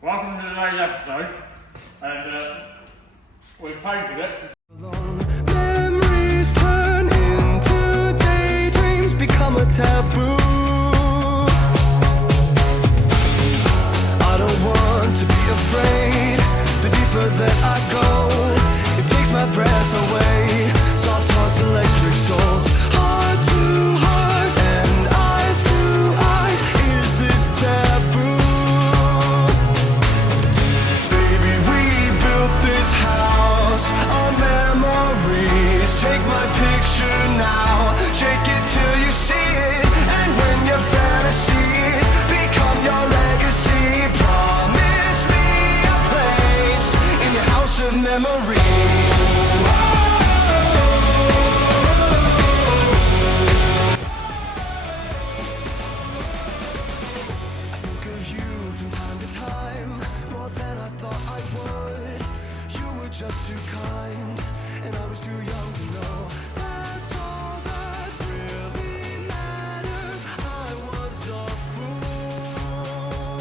Welcome to today's episode, and we've painted it. Memories turn into daydreams, become a taboo. I don't want to be afraid. The deeper that I go, it takes my breath away. Soft hearts, electric souls, heart to heart and eyes to eyes. Is this taboo? This house on memories. Take my picture now, shake it till you see it. And when your fantasies become your legacy, promise me a place in your house of memories. I think of you from time to time, more than I thought I would. Just too kind, and I was too young to know that's all that really matters. I was a fool.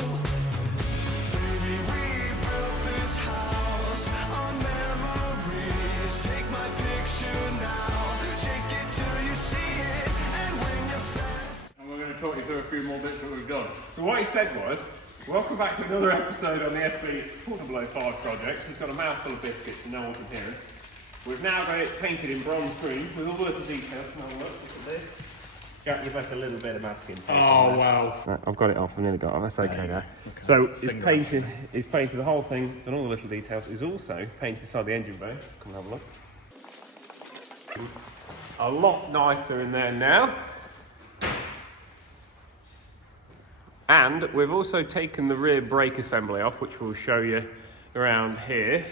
Baby, we built this house on memories. Take my picture now, shake it till you see it, and when you're fast. And we're going to talk you through a few more bits that we've done. So what he said was, welcome back to another episode on the FV4005 project. He's got a mouthful of biscuits and no one can hear him. We've now got it painted in bronze cream with all the little details. Now look at this. Jack, you've left a little bit of masking tape. Oh wow. Right, I've got it off, I've nearly got it off. That's okay now. Okay. So it's painted the whole thing, done all the little details. It's also painted inside the engine bay. Come and have a look. A lot nicer in there now. And we've also taken the rear brake assembly off, which we'll show you around here.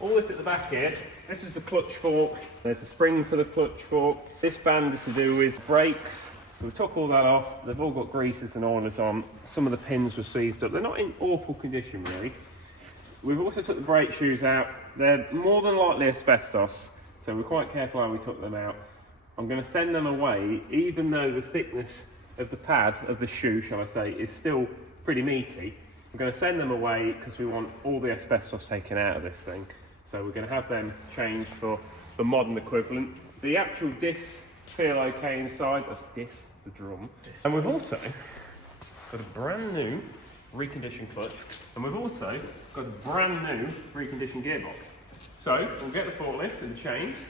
All this at the back here, this is the clutch fork. There's the spring for the clutch fork. This band is to do with brakes. We took all that off. They've all got greases and oilers on. Some of the pins were seized up. They're not in awful condition, really. We've also took the brake shoes out. They're more than likely asbestos, so we're quite careful how we took them out. I'm going to send them away, even though the thickness of the pad of the shoe, shall I say, is still pretty meaty. I'm going to send them away because we want all the asbestos taken out of this thing. So we're going to have them changed for the modern equivalent. The actual discs feel okay inside. That's disc, the drum. And we've also got a brand new reconditioned clutch, and we've also got a brand new reconditioned gearbox. So we'll get the forklift and the chains,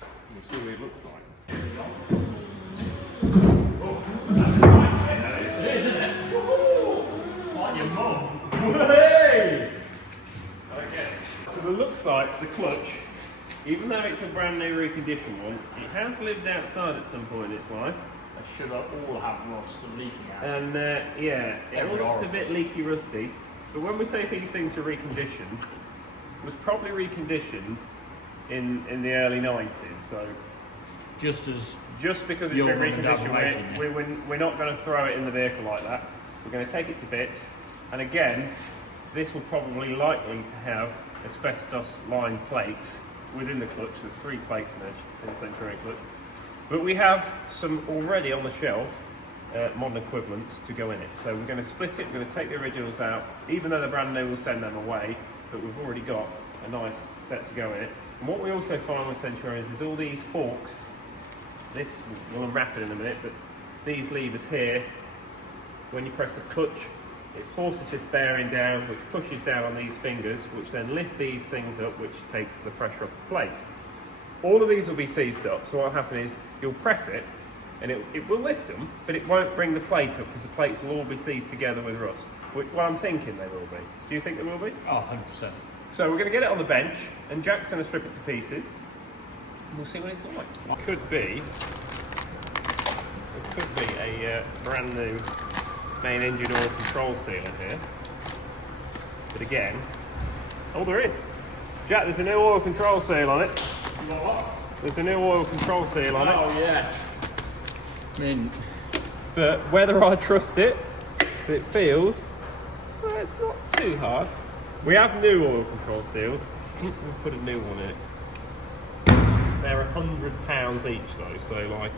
and we'll see what it looks like. Hey! Okay. So it looks like the clutch, even though it's a brand new reconditioned one, it has lived outside at some point in its life. They should all have rust and leaking out. And yeah, it all looks a bit leaky rusty. But when we say these things are reconditioned, it was probably reconditioned in the early 90s. So just because it's been reconditioned, we're not going to throw it in the vehicle like that. We're going to take it to bits. And again, this will probably likely to have asbestos lined plates within the clutch. There's 3 plates in the Centurion clutch. But we have some already on the shelf, modern equivalents to go in it. So we're going to split it, we're going to take the originals out. Even though they're brand new, we'll send them away, but we've already got a nice set to go in it. And what we also find with Centurions is all these forks. This, we'll unwrap it in a minute, but these levers here, when you press the clutch, it forces this bearing down, which pushes down on these fingers, which then lift these things up, which takes the pressure off the plates. All of these will be seized up, so what will happen is you'll press it, and it will lift them, but it won't bring the plate up, because the plates will all be seized together with rust. Well, I'm thinking they will be. Do you think they will be? Oh, 100%. So we're going to get it on the bench, and Jack's going to strip it to pieces, and we'll see what it's like. It could be a brand new main engine oil control seal in here, but again, oh, there is. Jack, there's a new oil control seal on it. You got what? There's a new oil control seal on it. Oh yes. Mint. But whether I trust it, it feels, well, it's not too hard. We have new oil control seals. I think we'll put a new one in it. They're £100 each though, so like,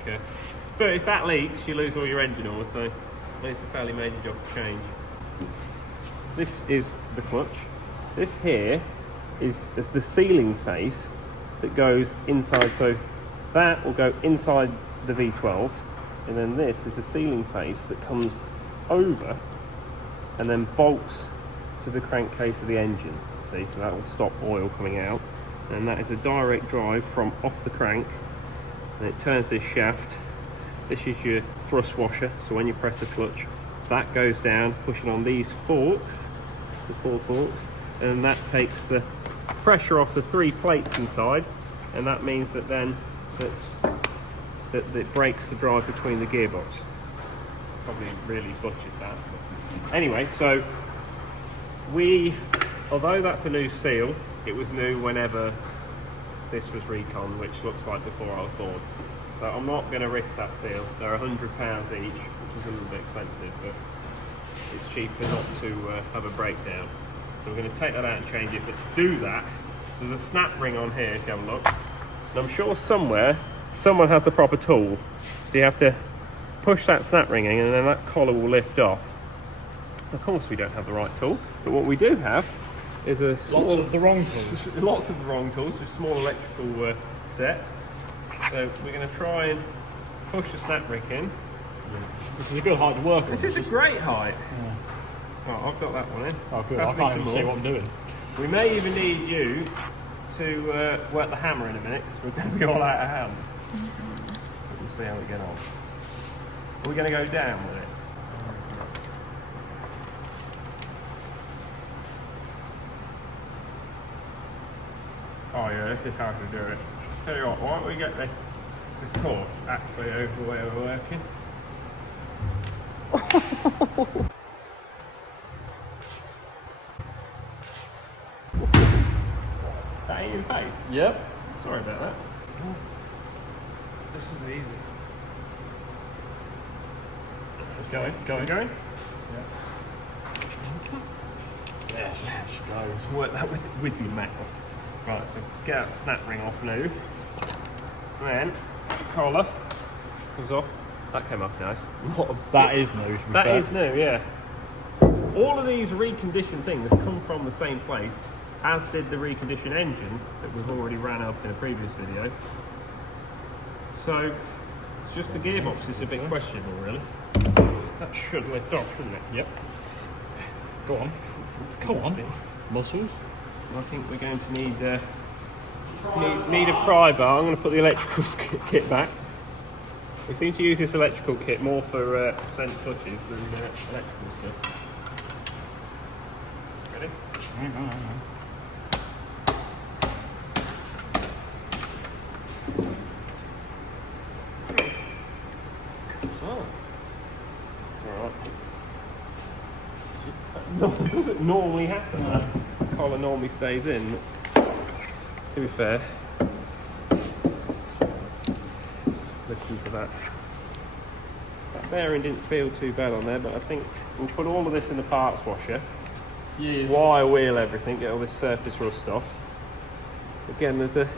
but if that leaks, you lose all your engine oil, so it's a fairly major job to change. this is the clutch. This here is the sealing face that goes inside. So that will go inside the V12, and then this is the sealing face that comes over and then bolts to the crankcase of the engine. See, so that will stop oil coming out. And that is a direct drive from off the crank, and it turns this shaft. This is your thrust washer, so when you press the clutch, that goes down, pushing on these forks, the 4 forks, and that takes the pressure off the 3 plates inside, and that means that then that it breaks the drive between the gearbox. Probably really butchered that. But anyway, so although that's a new seal, it was new whenever this was recon, which looks like before I was born. So I'm not going to risk that seal. They're £100 each, which is a little bit expensive, but it's cheaper not to have a breakdown. So we're going to take that out and change it. But to do that, there's a snap ring on here, if you have a look. And I'm sure somewhere, someone has the proper tool. So you have to push that snap ring in, and then that collar will lift off. Of course we don't have the right tool, but what we do have is a small, lots of the wrong tools. Lots of the wrong tools, just a small electrical set. So we're going to try and push the snap ring in. This is a good height to work on. This is a great height. Yeah. Oh, I've got that one in. Oh, good. I can't even see what I'm doing. We may even need you to work the hammer in a minute, because we're going to be all out of hand. We'll see how we get on. Are we going to go down with it? Oh yeah, this is how to do it. Tell you what, why don't we get the torch actually over where we're working? That ain't in your face? Yep. Sorry about that. This is easy. It's going. It's going. Going? Yeah. Yes, goes. Work that with you, mate. Right, so get that snap ring off now. And then collar comes off. That came off nice. That is new. That is new, yeah. All of these reconditioned things come from the same place, as did the reconditioned engine that we've already ran up in a previous video. So it's just the gearbox is a bit questionable, really. That should lift off, shouldn't it? Yep. Go on. Come on. Muscles. I think we're going to need a pry bar. I'm going to put the electrical kit back. We seem to use this electrical kit more for scent clutches than electrical stuff. Ready? No, it doesn't normally happen. The collar normally stays in. To be fair, let's listen to that. That bearing didn't feel too bad on there, but I think we'll put all of this in the parts washer. Yes. Wire wheel everything, get all this surface rust off. Again, there's a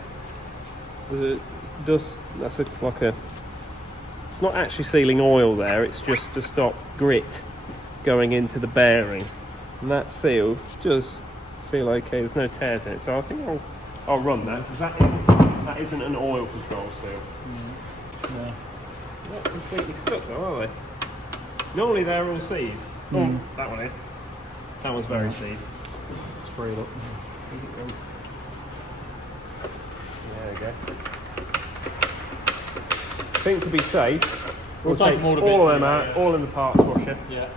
dust. That's like a. It's not actually sealing oil there. It's just to stop grit going into the bearing. And that seal does feel okay. There's no tears in it, so I think I'll run that, because that isn't an oil control seal. No. Not completely stuck though, are they? Normally they're all C's. Oh, that one is. That one's very C's. It's free up. There we go. I think to be safe, we'll take all of them out, all in the parts washer. Yeah.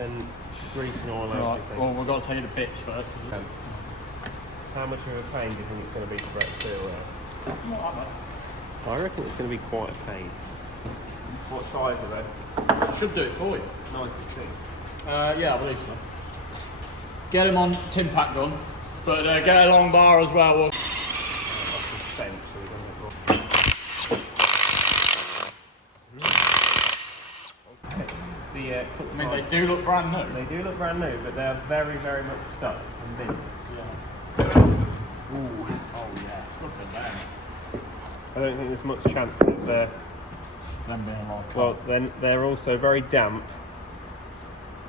And grease and oil out. Right. Well, we've got to take the bits first. How much of a pain do you think it's going to be to break the seal out? Not that much. I reckon it's going to be quite a pain. What size are they? It should do it for you. 916. Yeah, I believe so. Get him on tin pack gun, but get a long bar as well. I mean, they do look brand new. They do look brand new, but they're very, very much stuck and bent. Yeah. Ooh. Oh yeah, it's looking there. I don't think there's much chance of them being like. well, then they're also very damp.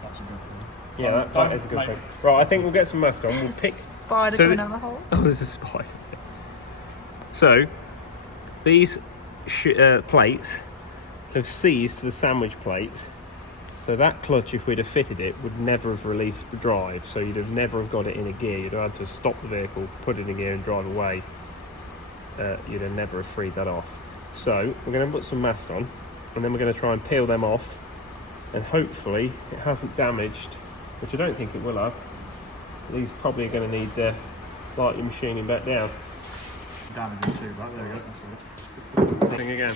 That's a good thing. Yeah, that is a good thing. Right, I think we'll get some mast on. We'll pick. Spider going down the hole. Oh, there's a spider. So, these plates have seized to the sandwich plates. So that clutch, if we'd have fitted it, would never have released the drive. So you'd have never have got it in a gear. You'd have had to stop the vehicle, put it in gear and drive away. You'd have never have freed that off. So we're going to put some mast on, and then we're going to try and peel them off, and hopefully it hasn't damaged, which I don't think it will have. These probably are going to need lightly machining back down. Damaging too, right? There we go. That's good. Thing again.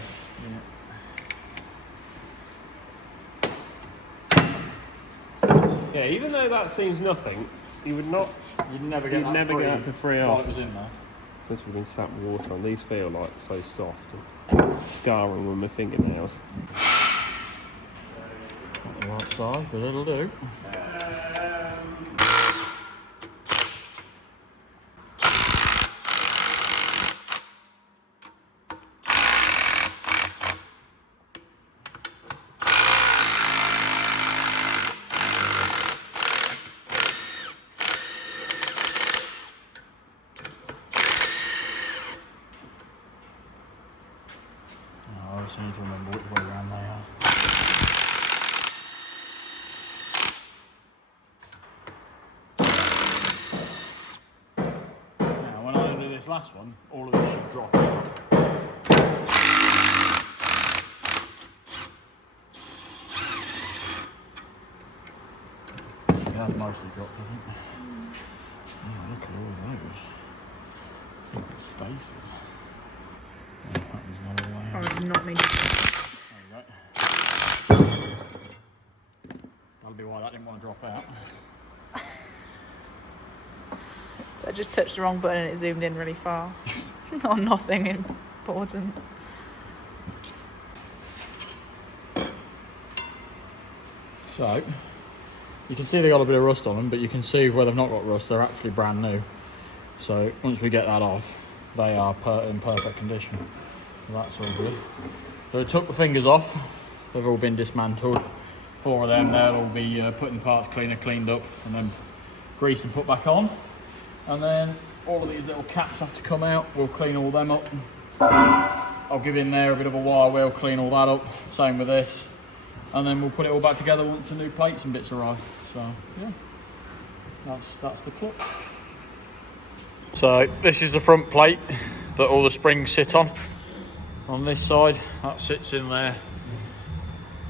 Yeah. Yeah, even though that seems nothing, you would not. You'd never get that to free off. While it was in there. Since we've been sat with water on, these feel like so soft and scarring with my fingernails. Not the right size, but it'll do. I just need to remember which way around they are. Now, when I do this last one, all of this should drop out. It has mostly dropped, I think. Oh, look at all those. Look at the spaces. Oh, that was not all the way Oh, out. it's not me. There we go. That'll be why that didn't want to drop out. So I just touched the wrong button and it zoomed in really far. Not nothing important. So, you can see they got a bit of rust on them, but you can see where they've not got rust, they're actually brand new. So, once we get that off, they are in perfect condition. So that's all good. So we took the fingers off, they've all been dismantled. 4 of them, they'll all be put in the parts cleaner, cleaned up, and then greased and put back on. And then all of these little caps have to come out, we'll clean all them up. I'll give in there a bit of a wire wheel, clean all that up, same with this. And then we'll put it all back together once the new plates and bits arrive. So, yeah, that's the clutch. So this is the front plate that all the springs sit on. On this side, that sits in there,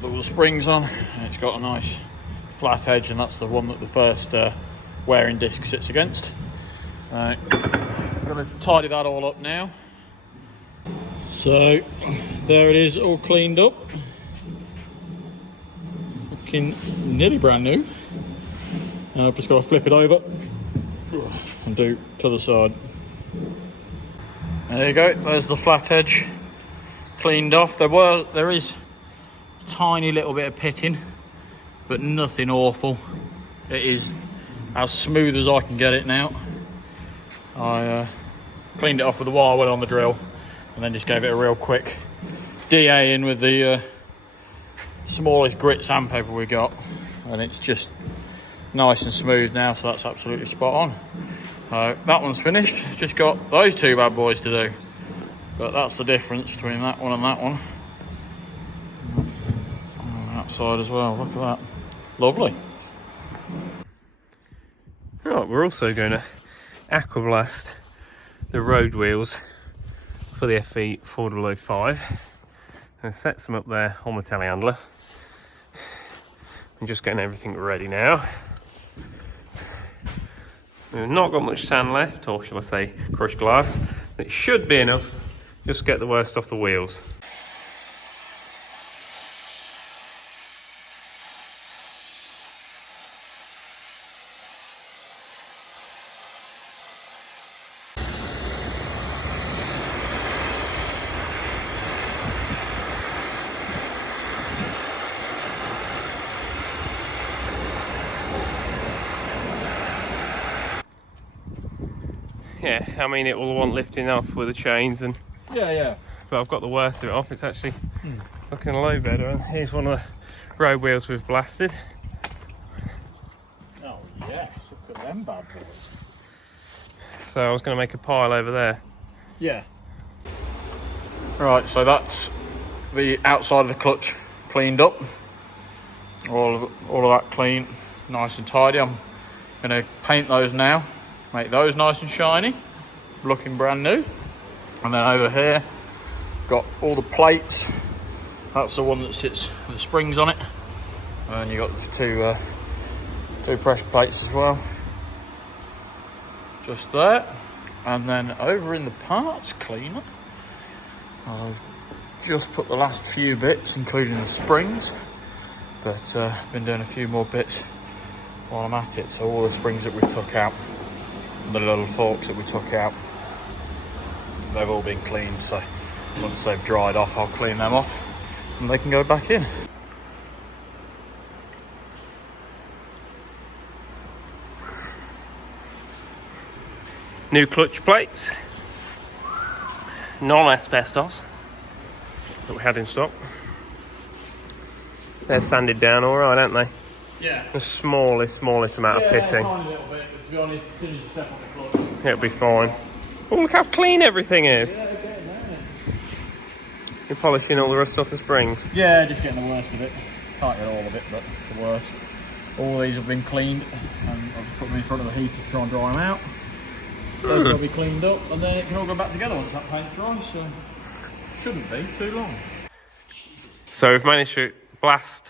all the springs on, and it's got a nice flat edge, and that's the one that the first wearing disc sits against. I'm going to tidy that all up now. So there it is, all cleaned up, looking nearly brand new. And I've just got to flip it over and do to the side. There you go, there's the flat edge cleaned off. There is a tiny little bit of pitting, but nothing awful. It is as smooth as I can get it now. I cleaned it off with a wire wheel on the drill and then just gave it a real quick DA in with the smallest grit sandpaper we got, and it's just nice and smooth now, so that's absolutely spot on. That one's finished, just got those 2 bad boys to do, but that's the difference between that one and that one. On that side as well, look at that, lovely. Right, we're also going to aquablast the road wheels for the FV4005. and set some up there on the telehandler. I'm just getting everything ready now. We've not got much sand left, or shall I say crushed glass. It should be enough just to get the worst off the wheels. Yeah, I mean it will want lifting off with the chains, and Yeah. but I've got the worst of it off. It's actually looking a lot better. And here's one of the road wheels we've blasted. them bad boys. So I was going to make a pile over there. Yeah. Right, so that's the outside of the clutch cleaned up. All of that clean, nice and tidy. I'm going to paint those now, make those nice and shiny, looking brand new. And then over here, got all the plates. That's the one that sits with the springs on it. And you got the two pressure plates as well. Just there. And then over in the parts cleaner, I've just put the last few bits, including the springs, but been doing a few more bits while I'm at it. So all the springs that we took out, the little forks that we took out, they've all been cleaned. So once they've dried off, I'll clean them off and they can go back in. New clutch plates, non-asbestos that we had in stock. They're sanded down all right, aren't they? Yeah. The smallest amount of pitting. Tiny little bit, but to be honest, as soon as you step on the clutch, It'll be fine. Oh, look how clean everything is. yeah, getting there. You're polishing all the rust off the springs. Yeah, just getting the worst of it. Can't get all of it, but the worst. All these have been cleaned, and I've just put them in front of the heater to try and dry them out. Those will be cleaned up, and then it can all go back together once that paint's dry, so shouldn't be too long. So we've managed to blast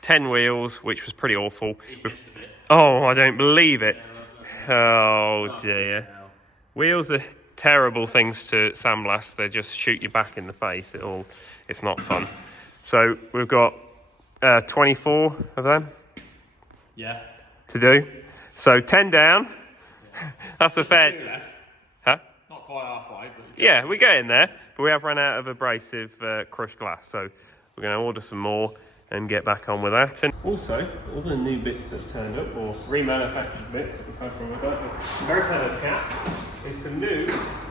10 wheels, which was pretty awful. Missed a bit. Oh, I don't believe it. Oh dear. Wheels are terrible things to sandblast. They just shoot you back in the face. It's not fun. So we've got 24 of them Yeah. to do. So 10 down. That's a Two fair... left. Huh? Not quite halfway, but Yeah, we're getting there. But we have run out of abrasive crushed glass. So we're going to order some more and get back on with that. And also, all the new bits that have turned up, or remanufactured bits that we've had from a very clever cat, is some new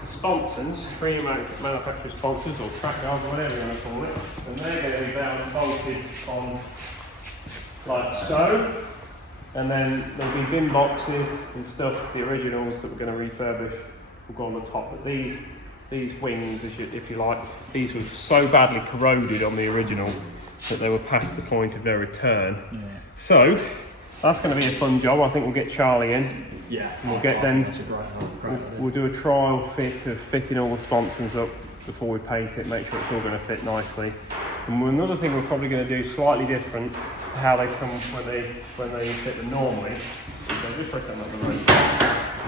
sponsons, remanufactured sponsons, or track guards, whatever you want to call it. And they're going to be bound and bolted on like so. And then there'll be bin boxes and stuff, the originals that we're going to refurbish will go on the top. But these wings, if you like, these were so badly corroded on the original that they were past the point of their return. Yeah. So that's going to be a fun job. I think we'll get Charlie in. yeah, And we'll get them. That's a great We'll do a trial fit of fitting all the sponsons up before we paint it, make sure it's all going to fit nicely. And another thing we're probably going to do slightly different to how they come when they fit them normally,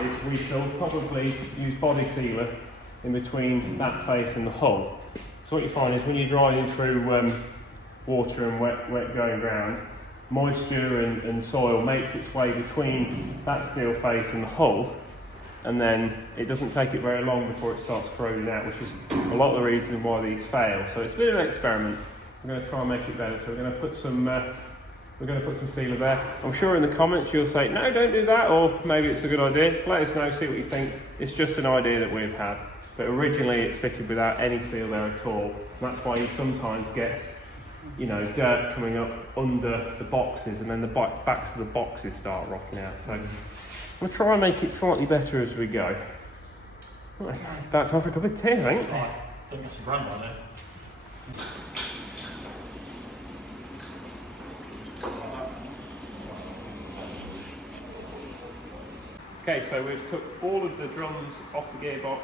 is we shall probably use body sealer in between that face and the hull. So what you find is when you're driving through water and wet going ground, moisture and soil makes its way between that steel face and the hull, and then it doesn't take it very long before it starts corroding out, which is a lot of the reason why these fail. So it's a bit of an experiment. We're going to try and make it better. So we're going to put some sealer there. I'm sure in the comments you'll say, no, don't do that, or maybe it's a good idea. Let us know, see what you think. It's just an idea that we've had. But originally it's fitted without any seal there at all. And that's why you sometimes get, dirt coming up under the boxes, and then the backs of the boxes start rotting out. So we'll try and make it slightly better as we go. Right, about time for a cup of tea, I think. Right, don't get some brand on there. Okay, so we've took all of the drums off the gearbox,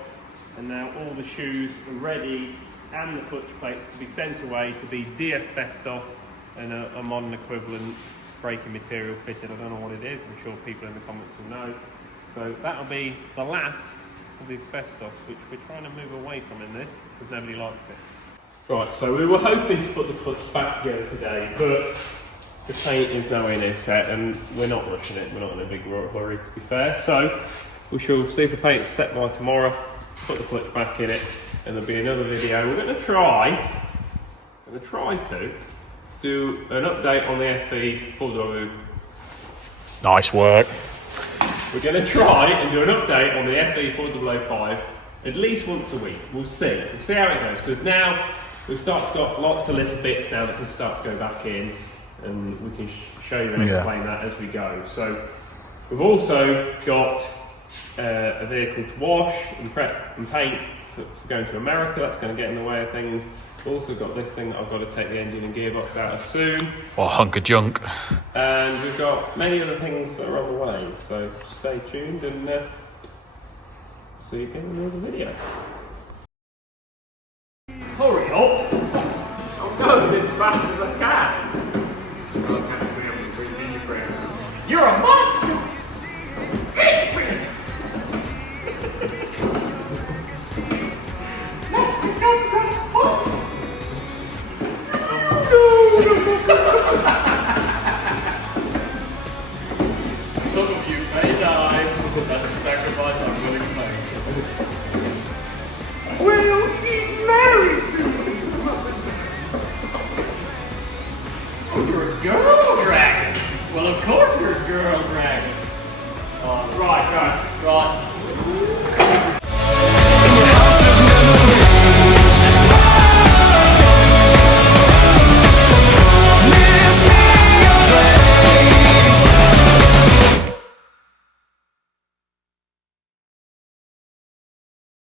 and now all the shoes are ready, and the clutch plates to be sent away to be de-asbestos and a modern equivalent braking material fitted. I don't know what it is, I'm sure people in the comments will know. So that'll be the last of the asbestos, which we're trying to move away from in this, because nobody likes it. Right, so we were hoping to put the clutch back together today, but the paint is nowhere near set, and we're not rushing it. We're not in a big hurry, to be fair. So we shall see if the paint's set by tomorrow, put the clutch back in it, and there'll be another video. We're going to try to do an update on the FV4005. Nice work. We're going to try and do an update on the FV4005 at least once a week. We'll see. We'll see how it goes, because now we've got lots of little bits now that can start to go back in, and we can show you and explain that as we go. So We've also got a vehicle to wash and prep and paint for going to America. That's going to get in the way of things. We've also got this thing that I've got to take the engine and gearbox out of soon. What a hunk of junk. And we've got many other things that are on the way, so stay tuned and see you again in another video. Hurry up! I'm going as fast as I can! You're a monster! Some of you may die, but that's a sacrifice I'm willing to make. Well, she's married to me! Oh, you're a girl dragon! Well, of course you're a girl dragon. Right.